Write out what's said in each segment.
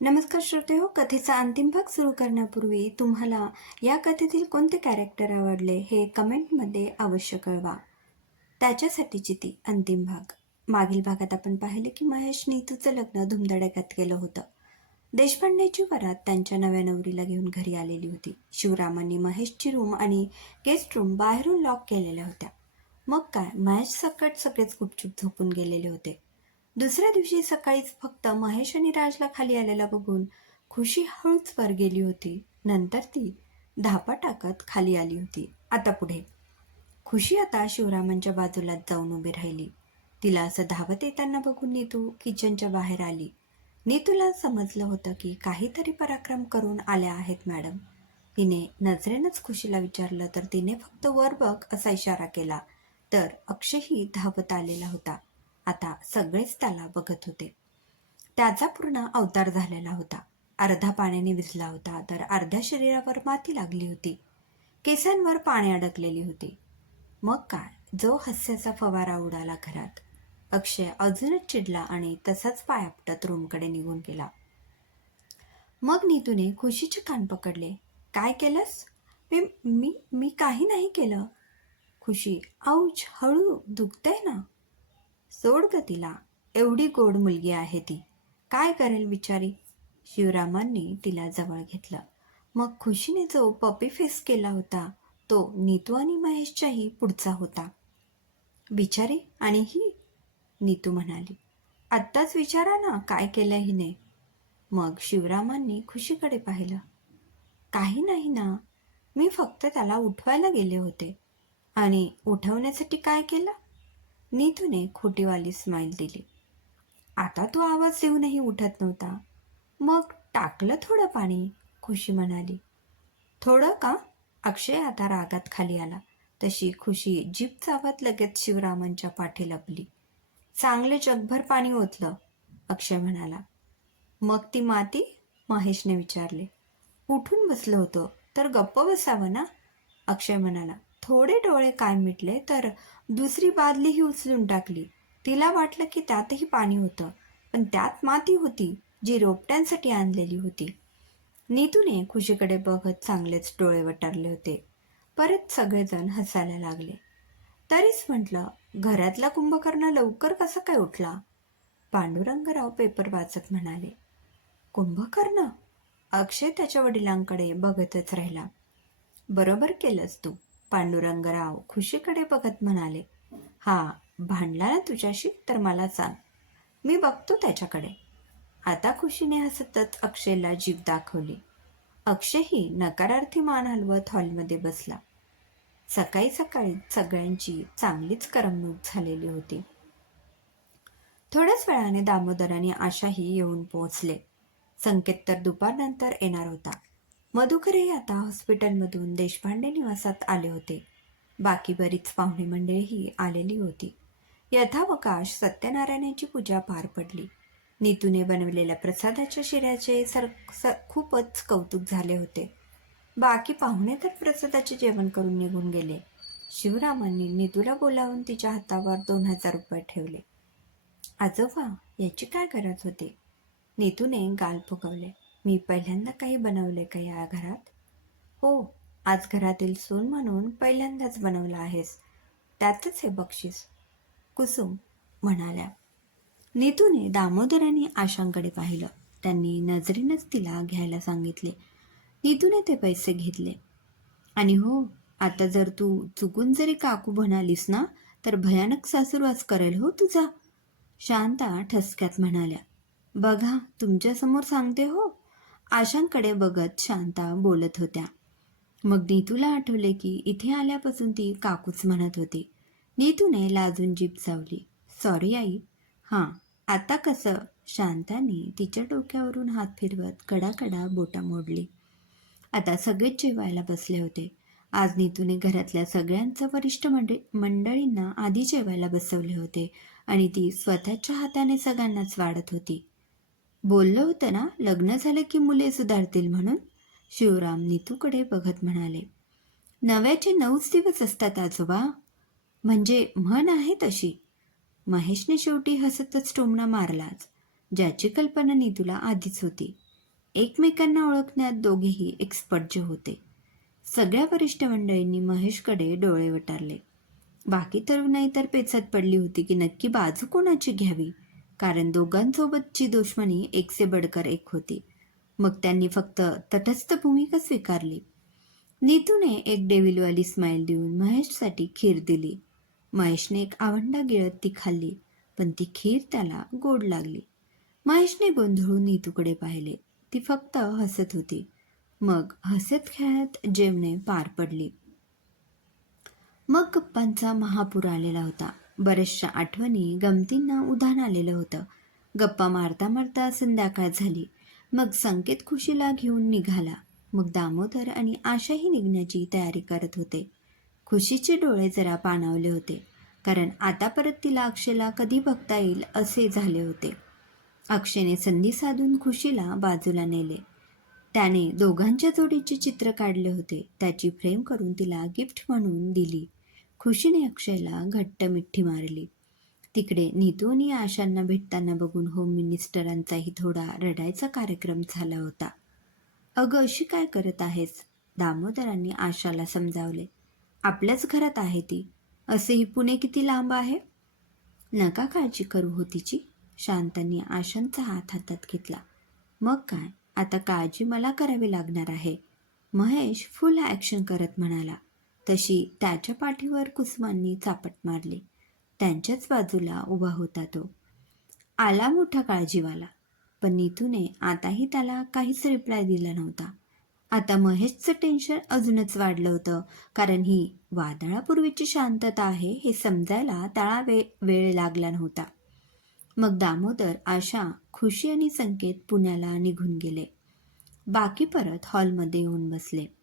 नमस्कार श्रोते हो कथेचा अंतिम भाग सुरू करण्यापूर्वी तुम्हाला या कथेतील कोणते कॅरेक्टर आवडले हे कमेंटमध्ये अवश्य कळवा. त्याच्यासाठीची ती अंतिम भाग. मागील भागात आपण पाहिले की महेश नीतूचं लग्न धुमधडाक्यात केलं होतं. देशपांडेची वरात त्यांच्या नव्या नवरीला घेऊन घरी आलेली होती. शिवरामांनी महेशची रूम आणि गेस्ट रूम बाहेरून लॉक केलेल्या होत्या. मग काय महेश सकट सगळेच गुपचूप झोपून गेलेले होते. दुसऱ्या दिवशी सकाळीच फक्त महेश आणि राजला खाली आलेला बघून खुशी हळूच वर गेली होती. नंतर ती धापा टाकत खाली आली होती. आता पुढे. खुशी आता शिवरामांच्या बाजूलाच जाऊन उभी राहिली. तिला असं धावत येताना बघून नीतू किचनच्या बाहेर आली. नीतूला समजलं होतं की काहीतरी पराक्रम करून आल्या आहेत मॅडम. तिने नजरेनंच खुशीला विचारलं तर तिने फक्त वर बघ असा इशारा केला. तर अक्षयही धावत आलेला होता. आता सगळेच त्याला बघत होते. त्याचा पूर्ण अवतार झालेला होता. अर्धा पाण्याने विझला होता तर अर्ध्या शरीरावर माती लागली होती. केसांवर पाणी अडकलेली होती. मग काय? जो हास्याचा फवारा उडाला घरात. अक्षय अजूनच चिडला आणि तसाच पाय आपटत रूमकडे निघून गेला. मग नीतूने खुशीचे कान पकडले. काय केलंस? मी मी मी काही नाही केलं. खुशी आऊच हळू दुखतंय ना. सोड ग तिला? एवढी गोड मुलगी आहे ती. काय करेल विचारी शिवरामांनी तिला जवळ घेतलं. मग खुशीने जो पपी फेस केला होता तो नीतू आणि महेशच्याही पुढचा होता. बिचारी आणि ही? नीतू म्हणाली. आत्ताच विचारा ना काय केलं हिने? मग शिवरामांनी खुशीकडे पाहिलं. काही नाही ना. मी फक्त त्याला उठवायला गेले होते. आणि उठवण्यासाठी काय केलं? नीतूने खोटीवाली स्माईल दिली. आता तो आवाज देऊनही उठत नव्हता. मग टाकलं थोडं पाणी खुशी म्हणाली. थोडं का? अक्षय आता रागात खाली आला. तशी खुशी जीप चावत लगेच शिवरामांच्या पाठी लपली. चांगले जगभर पाणी ओतलं अक्षय म्हणाला. मग ती माती? महेशने विचारले. उठून बसलो होतो तर गप्प बसावं ना? अक्षय म्हणाला. थोडे डोळे काय मिटले तर दुसरी बादलीही उचलून टाकली. तिला वाटलं की त्यातही पाणी होतं पण त्यात माती होती जी रोपट्यांसाठी आणलेली होती. नीतूने खुशीकडे बघत चांगलेच डोळे वटारले होते. परत सगळेजण हसायला लागले. तरीच म्हटलं घरातला कुंभकर्ण लवकर कसा काय उठला? पांडुरंगराव पेपर वाचत म्हणाले कुंभकर्ण? अक्षय त्याच्या वडिलांकडे बघतच राहिला. बरोबर केलंस तू. पांडुरंगराव खुशीकडे बघत म्हणाले हा भांडला ना तुझ्याशी तर मला सांग. मी बघतो त्याच्याकडे. आता खुशीने हसतच अक्षयला जीभ दाखवली. अक्षयही नकारार्थी मान हलवत हॉलमध्ये बसला. सकाळी सकाळी सगळ्यांची चांगलीच करमणूक झालेली होती. थोड्याच वेळाने दामोदर आणि आशाही येऊन पोहोचले. संकेत तर दुपारनंतर येणार होता. मधुकरही आता हॉस्पिटलमधून देशपांडे निवासात आले होते. बाकी बरीच पाहुणे मंडळीही आलेली होती. यथावकाश सत्यनारायणाची पूजा पार पडली. नीतूने बनवलेल्या प्रसादाच्या शिऱ्याचे सर स खूपच कौतुक झाले होते. बाकी पाहुणे तर प्रसादाचे जेवण करून निघून गेले. शिवरामांनी नीतूला बोलावून तिच्या हातावर दोन हजार रुपये ठेवले. आजोबा याची काय गरज होती? नीतूने गाल फुगवले. मी पहिल्यांदा काही बनवले का या घरात? हो आज घरातील सून म्हणून पहिल्यांदाच बनवलं आहेस. त्यातच हे बक्षीस. कुसुम म्हणाल्या. नीतूने दामोदर आणि आशांकडे पाहिलं. त्यांनी नजरेनंच तिला घ्यायला सांगितले. नीतूने ते पैसे घेतले. आणि हो आता जर तू चुकून जरी काकू म्हणालीस ना तर भयानक सासूरवास करेल हो तुझा. शांता ठसक्यात म्हणाल्या. बघा तुमच्यासमोर सांगते हो. आशांकडे बघत शांता बोलत होत्या. मग नीतूला आठवले की इथे आल्यापासून ती काकूच म्हणत होती. नीतूने लाजून जीप चावली. सॉरी आई. हां आता कसं? शांताने तिच्या डोक्यावरून हात फिरवत कडाकडा बोटा मोडली. आता सगळेच जेवायला बसले होते. आज नीतूने घरातल्या सगळ्यांचं वरिष्ठ मंडळी मंडळींना आधी जेवायला बसवले होते आणि ती स्वतःच्या हाताने सगळ्यांनाच वाढत होती. बोललं होतं ना लग्न झालं की मुले सुधारतील म्हणून? शिवराम नीतूकडे बघत म्हणाले नव्याचे नऊच दिवस असतात आजोबा. म्हणजे म्हण आहे तशी महेशने शेवटी हसतच टोमणा मारलाच ज्याची कल्पना नीतूला आधीच होती. एकमेकांना ओळखण्यात दोघेही एक्सपर्ट होते. सगळ्या वरिष्ठ मंडळींनी महेशकडे डोळे वटारले. बाकी तरुणाई तर पेचात पडली होती की नक्की बाजू कोणाची घ्यावी? कारण दोघांसोबतची दुश्मनी एकसे बडकर एक होती. मग त्यांनी फक्त तटस्थ भूमिका स्वीकारली. नीतूने एक डेविलवाली स्माईल देऊन महेशसाठी खीर दिली. महेशने एक आवंडा गिळत ती खाल्ली पण ती खीर त्याला गोड लागली. महेशने गोंधळून नीतूकडे पाहिले. ती फक्त हसत होती. मग हसत खेळत जेवणे पार पडली. मग गप्पांचा महापूर आलेला होता. बऱ्याचशा आठवणी गमतींना उधाण आलेलं होतं. गप्पा मारता मारता संध्याकाळ झाली. मग संकेत खुशीला घेऊन निघाला. मग दामोदर आणि आशाही निघण्याची तयारी करत होते. खुशीचे डोळे जरा पाणावले होते कारण आता परत तिला अक्षयला कधी बघता येईल असे झाले होते. अक्षयने संधी साधून खुशीला बाजूला नेले. त्याने दोघांच्या जोडीचे चित्र काढले होते. त्याची फ्रेम करून तिला गिफ्ट म्हणून दिली. खुशीने अक्षयला घट्ट मिठी मारली. तिकडे नीतू आणि आशांना भेटताना बघून होम मिनिस्टरांचाही थोडा रडायचा कार्यक्रम झाला होता. अगं अशी काय करत आहेस? दामोदरांनी आशाला समजावले. आपल्याच घरात आहे ती. असेही पुणे किती लांब आहे? नका काळजी करू हो तिची शांतांनी आशांचा हात हातात घेतला. मग काय? आता काळजी मला करावी लागणार आहे. महेश फुल ॲक्शन करत म्हणाला. तशी त्याच्या पाठीवर कुसुमांनी चापट मारली. त्यांच्याच बाजूला उभा होता तो. आला मोठा काळजीवाला पण नीतूने आताही त्याला काहीच रिप्लाय दिला नव्हता. आता महेशचं टेन्शन अजूनच वाढलं होतं कारण ही वादळापूर्वीची शांतता आहे हे समजायला त्याला वे वेळ लागला नव्हता. मग दामोदर आशा खुशी आणि संकेत पुण्याला निघून गेले. बाकी परत हॉलमध्ये येऊन बसले.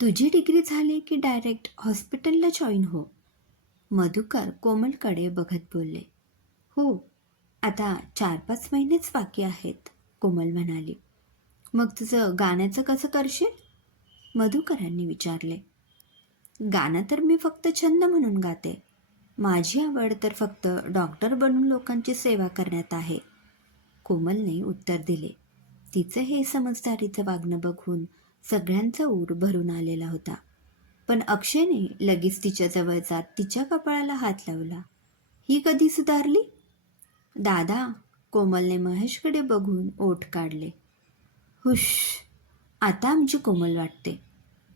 तुझी डिग्री झाली की डायरेक्ट हॉस्पिटलला जॉईन हो. मधुकर कोमलकडे बघत बोलले. हो आता चार पाच महिनेच बाकी आहेत कोमल म्हणाली. मग तुझं गाण्याचं कसं करशील? मधुकरांनी विचारले. गाणं तर मी फक्त छंद म्हणून गाते. माझी आवड तर फक्त डॉक्टर बनून लोकांची सेवा करण्यात आहे. कोमलने उत्तर दिले. तिचं हे समजदारीचं वागणं बघून सगळ्यांचा ऊर भरून आलेला होता. पण अक्षयने लगेच तिच्या जवळ जात तिच्या कपाळाला हात लावला. ही कधी सुधारली? दादा कोमलने महेशकडे बघून ओठ काढले. हुश आता आमची कोमल वाटते.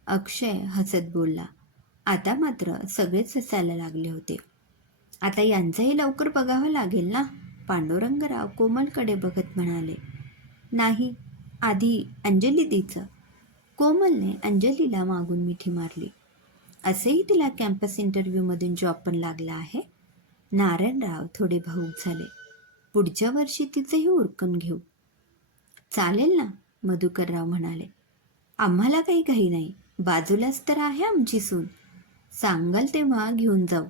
अक्षय हसत बोलला. आता मात्र सगळेच हसायला लागले होते. आता यांचंही लवकर बघावं लागेल ना? पांडुरंगराव कोमलकडे बघत म्हणाले. नाही आधी अंजली दीचं. कोमलने अंजलीला मागून मिठी मारली. असेही तिला कॅम्पस इंटरव्ह्यूमधून जॉब पण लागला आहे. नारायणराव थोडे भाऊक झाले. पुढच्या वर्षी तिचंही उरकून घेऊ. चालेल ना? मधुकरराव म्हणाले. आम्हाला काही घाई नाही. बाजूलाच तर आहे आमची सून. सांगाल तेव्हा घेऊन जाऊ.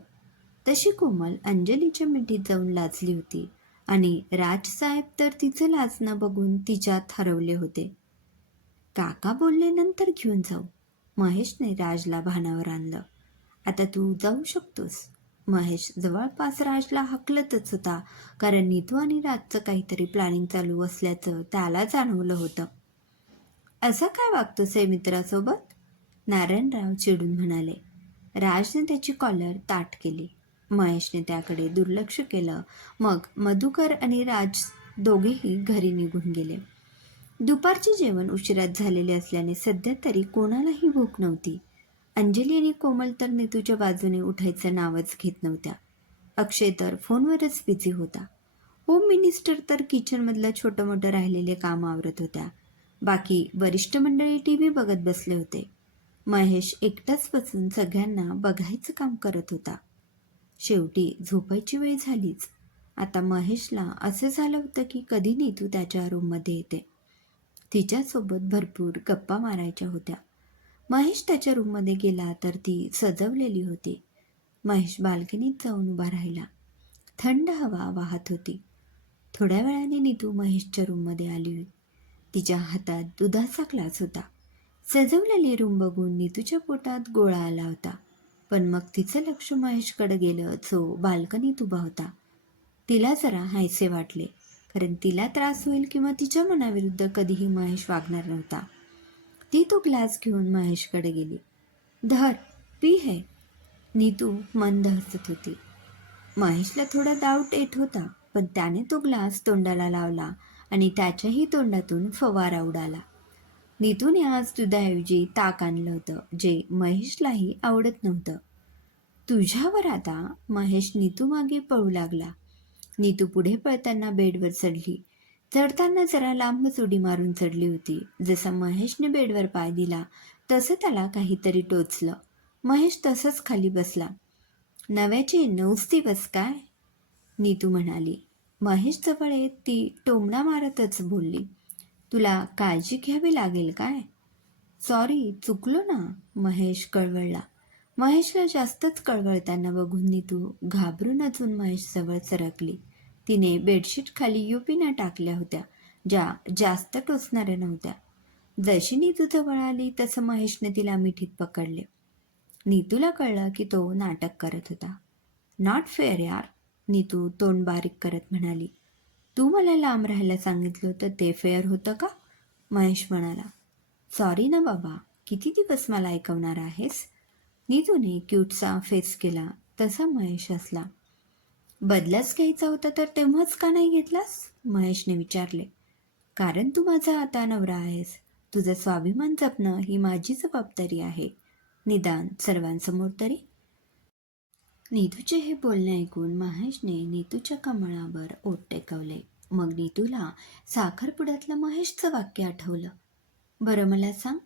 तशी कोमल अंजलीच्या मिठीत जाऊन लाजली होती. आणि राजसाहेब तर तिचं लाजणं बघून तिच्यात हरवले होते. काका बोलले नंतर घेऊन जाऊ. महेशने राजला भानावर आणलं. आता तू जाऊ शकतोस. महेश जवळपास राजला हकलतच होता कारण नितू आणि राजचं काहीतरी प्लॅनिंग चालू असल्याचं त्याला जाणवलं होतं. असं काय वागतोस आहे मित्रासोबत? नारायणराव चिडून म्हणाले. राजने त्याची कॉलर ताट केली. महेशने त्याकडे दुर्लक्ष केलं. मग मधुकर आणि राज दोघेही घरी निघून गेले. दुपारचे जेवण उशिरात झालेले असल्याने सध्या तरी कोणालाही भूक नव्हती. अंजली आणि कोमल तर नेतूच्या बाजूने उठायचं नावच घेत नव्हत्या. अक्षय तर फोनवरच बिझी होता. होम मिनिस्टर तर किचनमधलं छोटं मोठं राहिलेले काम आवरत होत्या. बाकी वरिष्ठ मंडळी टी व्ही बघत बसले होते. महेश एकटाच बसून सगळ्यांना बघायचं काम करत होता. शेवटी झोपायची वेळ झालीच. आता महेशला असं झालं होतं की कधी नेतू त्याच्या रूममध्ये येते. तिच्यासोबत भरपूर गप्पा मारायच्या होत्या. महेश त्याच्या रूममध्ये गेला तर ती सजवलेली होती. महेश बाल्कनीत जाऊन उभा राहिला. थंड हवा वाहत होती. थोड्या वेळाने नीतू महेशच्या रूममध्ये आली. तिच्या हातात दुधाचा ग्लास होता. सजवलेली रूम बघून नीतूच्या पोटात गोळा आला होता. पण मग तिचं लक्ष महेशकडे गेलं जो बाल्कनीत उभा होता. तिला जरा हायसे वाटले. कारण तिला त्रास होईल किंवा तिच्या मनाविरुद्ध कधीही महेश वागणार नव्हता. ती तो ग्लास घेऊन महेशकडे गेली. धर पी हे. नीतू मन हसत होती. महेशला थोडा डाऊट येत होता पण त्याने तो ग्लास तोंडाला लावला आणि त्याच्याही तोंडातून फवारा उडाला. नीतूने आज दुधाऐवजी ताक आणलं होतं जे महेशलाही आवडत नव्हतं. तुझ्यावर आता महेश नीतू मागे पळू लागला. नीतू पुढे पळताना बेडवर चढली. चढताना जरा लांबच उडी मारून चढली होती. जसा महेशने बेडवर पाय दिला तसं त्याला काहीतरी टोचलं. महेश तसंच खाली बसला. नव्याचे नऊच दिवस काय? नीतू म्हणाली. महेश जवळ येत ती टोमणा मारतच बोलली. तुला काळजी घ्यावी लागेल काय? सॉरी चुकलो ना? महेश कळवळला. महेशला जास्तच कळवळताना बघून नीतू घाबरून अजून महेश जवळ सरकली. तिने बेडशीट खाली युपीना टाकल्या होत्या ज्या जास्त टोचणाऱ्या नव्हत्या. जशी नीतू जवळ आली तसं महेशने तिला मिठीत पकडले. नीतूला कळलं की तो नाटक करत होता. नॉट फेअर यार नीतू तोंड बारीक करत म्हणाली. तू मला लांब राहायला सांगितलं होतं ते फेअर होतं का? महेश म्हणाला. सॉरी ना बाबा किती दिवस मला ऐकवणार आहेस? नीतूने क्यूटचा फेस केला तसा महेश असला बदलाच घ्यायचा होता तर तेव्हाच का नाही घेतलास? महेशने विचारले. कारण तू माझा आता नवरा आहेस. तुझं स्वाभिमान जपणं ही माझी जबाबदारी आहे. निदान सर्वांसमोर तरी. नीतूचे हे बोलणे ऐकून महेशने नीतूच्या कमळावर ओट टेकवले. मग नीतूला साखरपुड्यातलं महेशचं वाक्य आठवलं. बरं मला सांग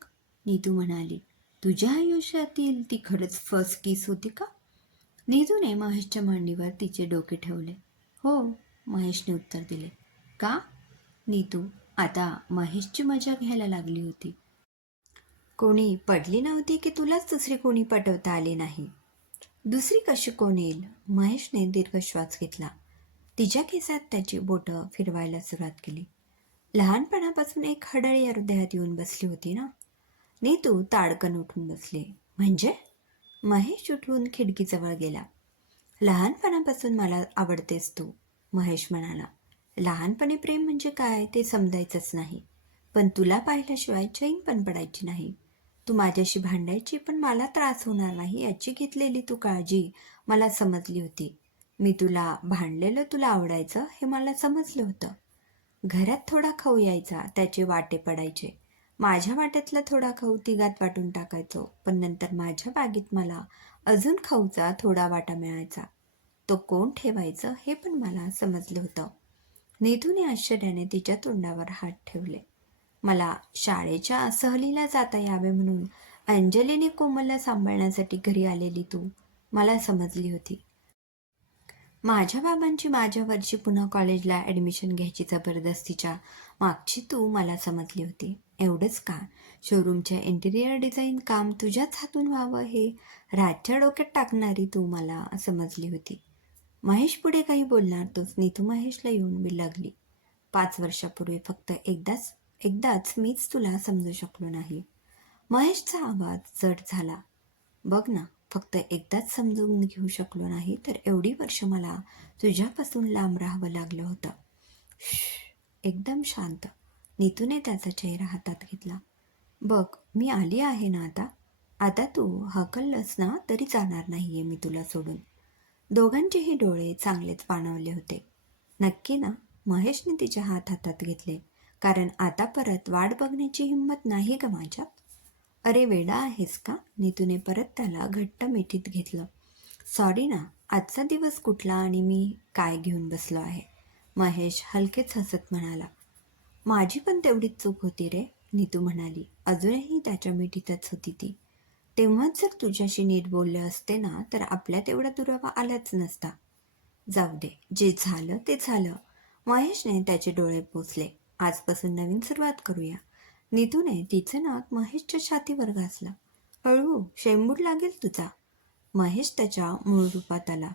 नीतू म्हणाली. तुझ्या आयुष्यातील ती खरंच फर्स्ट किस होती का? नीतूने महेशच्या मांडीवर तिचे डोके ठेवले. हो महेशने उत्तर दिले. का? नीतू आता महेशची मजा घ्यायला लागली होती. कोणी पडली नव्हती की तुलाच दुसरी कोणी पटवता आली नाही. दुसरी कशी कोण येईल? महेशने दीर्घ श्वास घेतला. तिच्या केसात त्याची बोटं फिरवायला सुरुवात केली. लहानपणापासून एक हडळी या हृदयात येऊन बसली होती ना? नीतू ताडकन उठून बसले. म्हणजे? महेश उठून खिडकीजवळ गेला. लहानपणापासून मला आवडतेस तू महेश म्हणाला. लहानपणी प्रेम म्हणजे काय ते समजायचंच नाही. पण तुला पाहिल्याशिवाय चैन पण पडायची नाही. तू माझ्याशी भांडायची पण मला त्रास होणार नाही याची घेतलेली तू काळजी मला समजली होती. मी तुला भांडलेलं तुला आवडायचं हे मला समजलं होतं. घरात थोडा खाऊ यायचा त्याचे वाटे पडायचे. माझ्या वाट्यातला थोडा खाऊ तिघात वाटून टाकायचो पण नंतर माझ्या बागेत मला अजून खाऊचा थोडा वाटा मिळायचा. तो कोण ठेवायचं हे पण मला समजलं होतं. नेतूने आश्चर्याने तिच्या तोंडावर हात ठेवले. मला शाळेच्या सहलीला जाता यावे म्हणून अंजलीने कोमलला सांभाळण्यासाठी घरी आलेली तू मला समजली होती. माझ्या बाबांची माझ्यावरची पुन्हा कॉलेजला ॲडमिशन घ्यायची जबरदस्तीच्या मागची तू मला समजली होती. एवढंच का? शोरूमच्या इंटिरियर डिझाईन काम तुझ्याच हातून व्हावं हे? राजच्या डोक्यात टाकणारी तू मला समजली होती. महेश पुढे काही बोलणार तोच नीतू महेशला येऊन लागली पाच वर्षापूर्वी फक्त एकदाच एकदाच मीच तुला समजू शकलो नाही. महेशचा आवाज जड झाला. बघ ना फक्त एकदाच समजून घेऊ शकलो नाही तर एवढी वर्ष मला तुझ्यापासून लांब राहावं लागलं होतं. एकदम शांत. नीतूने त्याचा चेहरा हातात घेतला. बघ मी आली आहे ना आता? आता तू हकललंस ना तरी जाणार नाही आहे मी तुला सोडून. दोघांचेही डोळे चांगलेच पाणवले होते. नक्की ना महेशने तिचे हात हातात घेतले. कारण आता परत वाट बघण्याची हिंमत नाही ग माझ्यात? अरे वेडा आहेस का? नीतूने परत त्याला घट्ट मिठीत घेतलं. सॉरी ना आजचा दिवस कुठला आणि मी काय घेऊन बसलो आहे? महेश हलकेच हसत म्हणाला. माझी पण तेवढीच चूक होती रे नीतू म्हणाली. अजूनही त्याच्या मिठीतच होती ती. तेव्हाच जर तुझ्याशी नीट बोलले असते ना तर आपल्यात एवढा दुरावा आलाच नसता. जाऊ दे जे झालं ते झालं. महेशने त्याचे डोळे पोचले आजपासून नवीन सुरुवात करूया. नीतूने तिचं नाक महेशच्या छातीवर घासलं. हळू शेंबूड लागेल तुझा. महेश त्याच्या मूळ रूपात आला.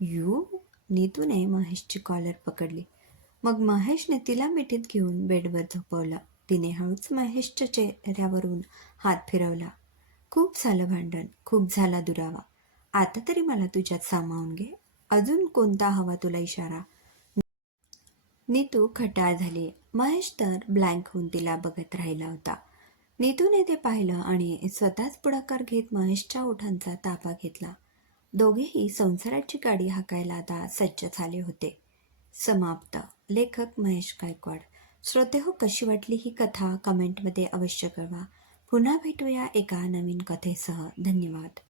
यू नीतूने महेशची कॉलर पकडली. मग महेशने तिला मिठीत घेऊन बेडवर झोपवलं. तिने हळूच महेशच्या चेहऱ्यावरून हात फिरवला. खूप झालं भांडण खूप झाला दुरावा. आता तरी मला तुझ्यात सामावून घे. अजून कोणता हवा तुला इशारा? नीतू खटाळ झाली. महेश तर ब्लँक होऊन तिला बघत राहिला होता. नीतूने ते पाहिलं आणि स्वतःच पुढाकार घेत महेशच्या ओठांचा ताबा घेतला. दोघेही संसाराची गाडी हाकायला आता सज्ज झाले होते. समाप्त. लेखक महेश गायकवाड. श्रोते हो कशी वाटली ही कथा? कमेंटमध्ये अवश्य कळवा. पुन्हा भेटूया एका नवीन कथेसह. धन्यवाद.